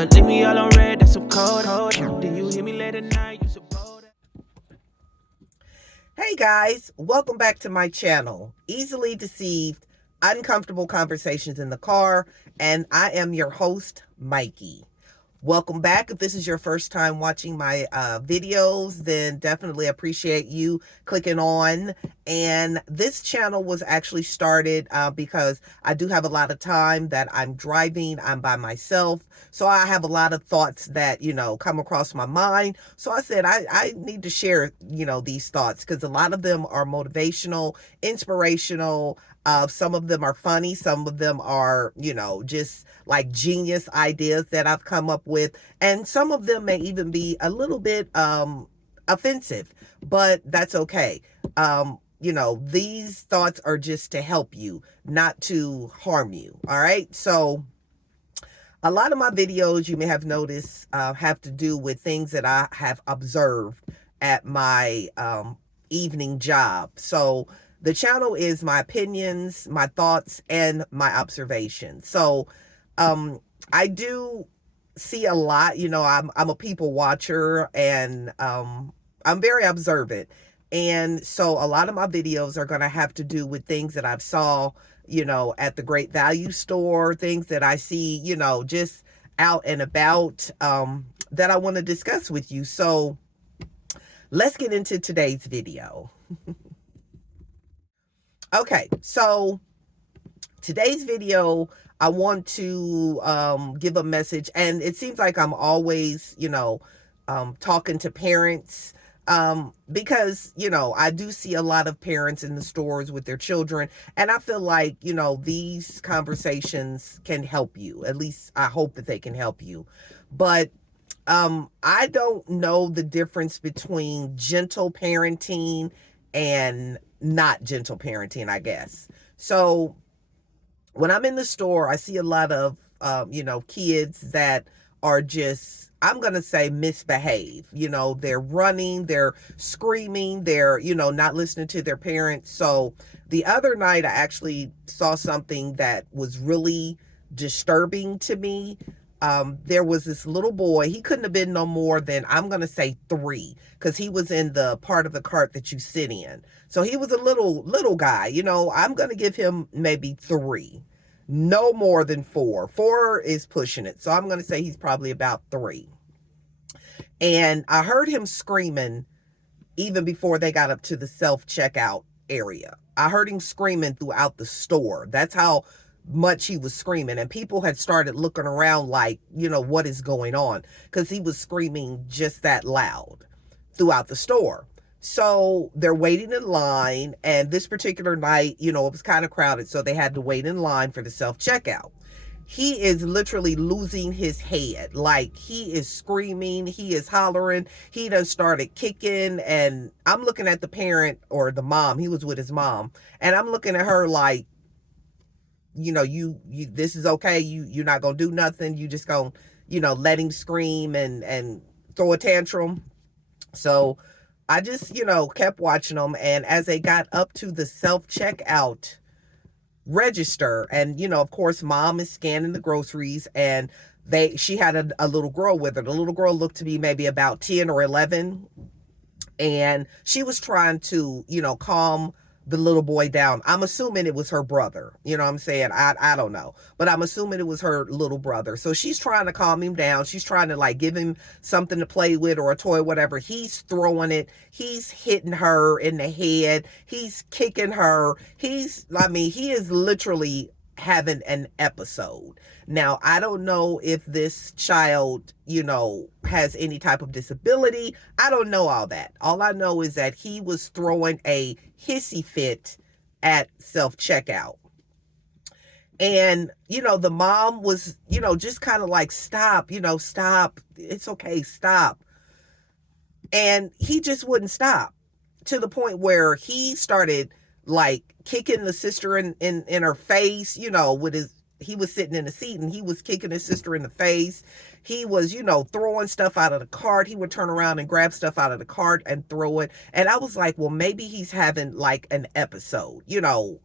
Leave me all on red, that's some cold. Then you hear me late at night, you suppose. Hey guys, welcome back to my channel, Easily Deceived, Uncomfortable Conversations in the Car, and I am your host, Mikey. Welcome back. If this is your first time watching my videos, then definitely appreciate you clicking on. And this channel was actually started because I do have a lot of time that I'm driving. I'm by myself. So I have a lot of thoughts that, come across my mind. So I said, I need to share, these thoughts because a lot of them are motivational, inspirational. Some of them are funny. Some of them are, just like genius ideas that I've come up with. And some of them may even be a little bit offensive, but that's okay. These thoughts are just to help you, not to harm you. All right. So a lot of my videos, you may have noticed, have to do with things that I have observed at my evening job. So the channel is my opinions, my thoughts, and my observations. So I do see a lot, I'm a people watcher, and I'm very observant. And so a lot of my videos are going to have to do with things that I've saw, at the Great Value store, things that I see, just out and about, that I want to discuss with you. So let's get into today's video. Okay, so today's video, I want to give a message, and it seems like I'm always, talking to parents, because, I do see a lot of parents in the stores with their children, and I feel like, these conversations can help you. At least I hope that they can help you. But I don't know the difference between gentle parenting and not gentle parenting, I guess. So when I'm in the store, I see a lot of, kids that are just, I'm going to say, misbehave. They're running, they're screaming, they're, not listening to their parents. So the other night, I actually saw something that was really disturbing to me. There was this little boy. He couldn't have been no more than, I'm going to say 3, because he was in the part of the cart that you sit in. So he was a little guy. I'm going to give him maybe 3, no more than 4. 4 is pushing it. So I'm going to say he's probably about 3. And I heard him screaming even before they got up to the self-checkout area. I heard him screaming throughout the store. That's how much he was screaming. And people had started looking around like, what is going on? Because he was screaming just that loud throughout the store. So they're waiting in line. And this particular night, it was kind of crowded. So they had to wait in line for the self-checkout. He is literally losing his head. Like, he is screaming, he is hollering, he done started kicking. And I'm looking at the parent, or the mom, he was with his mom, and I'm looking at her like, you this is okay, you're not gonna do nothing, you just gonna, let him scream and throw a tantrum. So I just, kept watching them. And as they got up to the self-checkout register, and of course mom is scanning the groceries, and she had a little girl with her. The little girl looked to be maybe about 10 or 11, and she was trying to calm the little boy down. I'm assuming it was her brother, what I'm saying, I don't know, but I'm assuming it was her little brother. So she's trying to calm him down, she's trying to like give him something to play with, or a toy, whatever. He's throwing it, he's hitting her in the head, he's kicking her, he is literally having an episode. Now, I don't know if this child, has any type of disability. I don't know all that. All I know is that he was throwing a hissy fit at self-checkout. And, the mom was, just kind of like, stop, stop. It's okay, stop. And he just wouldn't stop, to the point where he started like kicking the sister in her face, with his, he was sitting in the seat and he was kicking his sister in the face. He was, throwing stuff out of the cart. He would turn around and grab stuff out of the cart and throw it. And I was like, well, maybe he's having like an episode,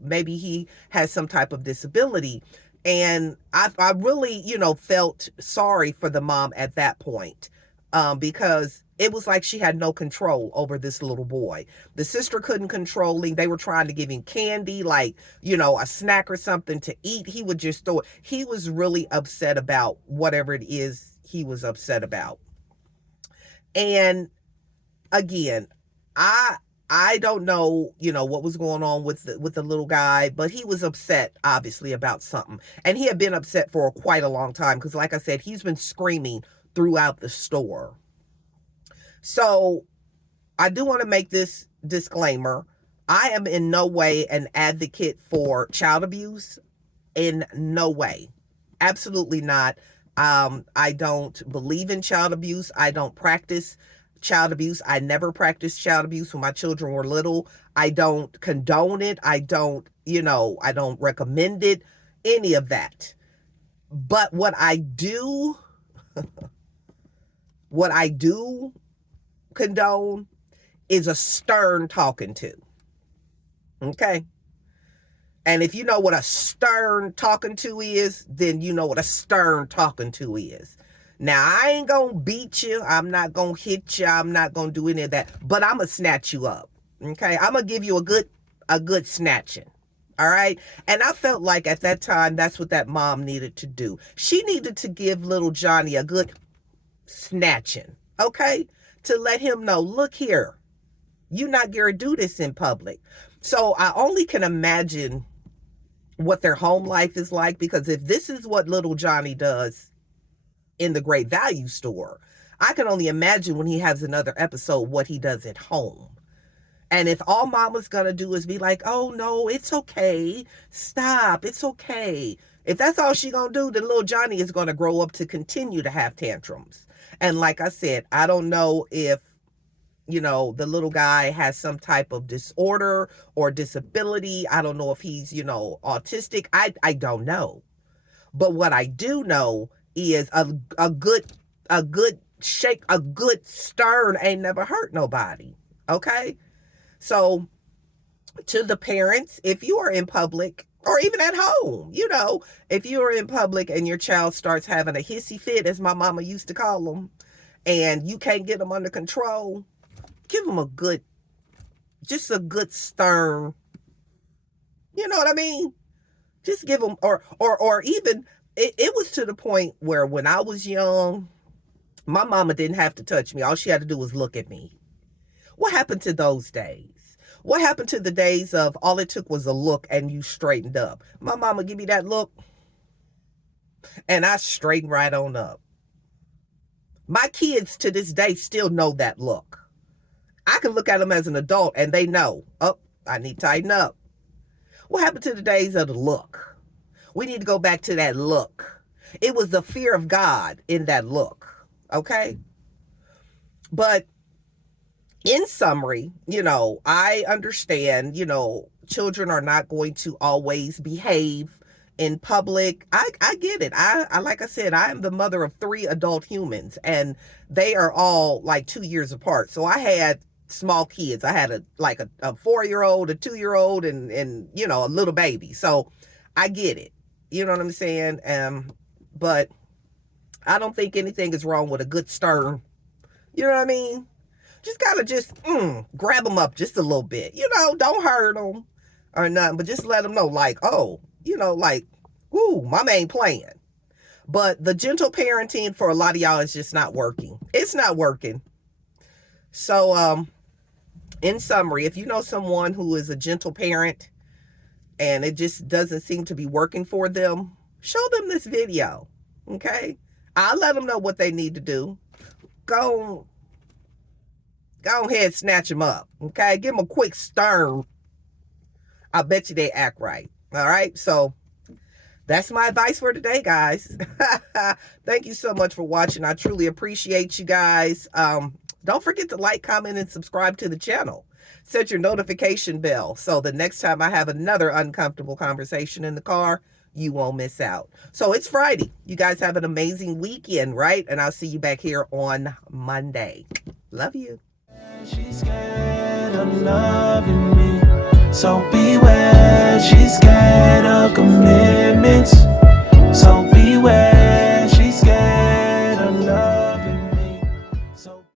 maybe he has some type of disability. And I really, felt sorry for the mom at that point, because it was like she had no control over this little boy. The sister couldn't control him. They were trying to give him candy, like, a snack or something to eat. He would just throw it. He was really upset about whatever it is he was upset about. And again, I I don't know, what was going on with the little guy, but he was upset obviously about something. And he had been upset for quite a long time because like I said, he's been screaming throughout the store. So, I do want to make this disclaimer. I am in no way an advocate for child abuse. In no way. Absolutely not. I don't believe in child abuse. I don't practice child abuse. I never practiced child abuse when my children were little. I don't condone it. I don't recommend it, any of that. But what I do condone is a stern talking to. Okay? And if you know what a stern talking to is, then you know what a stern talking to is. Now, I ain't gonna beat you. I'm not gonna hit you. I'm not gonna do any of that. But I'm gonna snatch you up. Okay? I'm gonna give you a good snatching. All right? And I felt like at that time, that's what that mom needed to do. She needed to give little Johnny a good snatching. Okay? To let him know, look here, you're not gonna do this in public. So I only can imagine what their home life is like, because if this is what little Johnny does in the Great Value store, I can only imagine when he has another episode what he does at home. And if all mama's gonna do is be like, oh no, it's okay, stop, it's okay, if that's all she gonna do, then little Johnny is gonna grow up to continue to have tantrums. And like I said, I don't know if the little guy has some type of disorder or disability. I don't know if he's, autistic. I don't know. But what I do know is a good shake, a good stern ain't never hurt nobody. Okay? So to the parents, if you are in public or even at home, if you are in public and your child starts having a hissy fit, as my mama used to call them, and you can't get them under control, give them a good stern, you know what I mean? Just give them, or even, it was to the point where when I was young, my mama didn't have to touch me. All she had to do was look at me. What happened to those days? What happened to the days of all it took was a look and you straightened up? My mama give me that look and I straighten right on up. My kids to this day still know that look. I can look at them as an adult and they know, oh, I need to tighten up. What happened to the days of the look? We need to go back to that look. It was the fear of God in that look. Okay? But in summary, I understand, children are not going to always behave in public. I get it. I like I said, I am the mother of 3 adult humans and they are all like 2 years apart. So I had small kids. I had a 4-year-old, a 2-year-old, and a little baby. So I get it. You know what I'm saying? But I don't think anything is wrong with a good stern. You know what I mean? Just gotta grab them up just a little bit. Don't hurt them or nothing, but just let them know, like, oh, ooh, mama ain't playing. But the gentle parenting for a lot of y'all is just not working. It's not working. So, in summary, if you know someone who is a gentle parent and it just doesn't seem to be working for them, show them this video, okay? I'll let them know what they need to do. Go ahead, snatch them up, okay? Give them a quick stern. I bet you they act right, all right? So that's my advice for today, guys. Thank you so much for watching. I truly appreciate you guys. Don't forget to like, comment, and subscribe to the channel. Set your notification bell so the next time I have another uncomfortable conversation in the car, you won't miss out. So it's Friday. You guys have an amazing weekend, right? And I'll see you back here on Monday. Love you. She's scared of loving me, so beware. She's scared of commitment.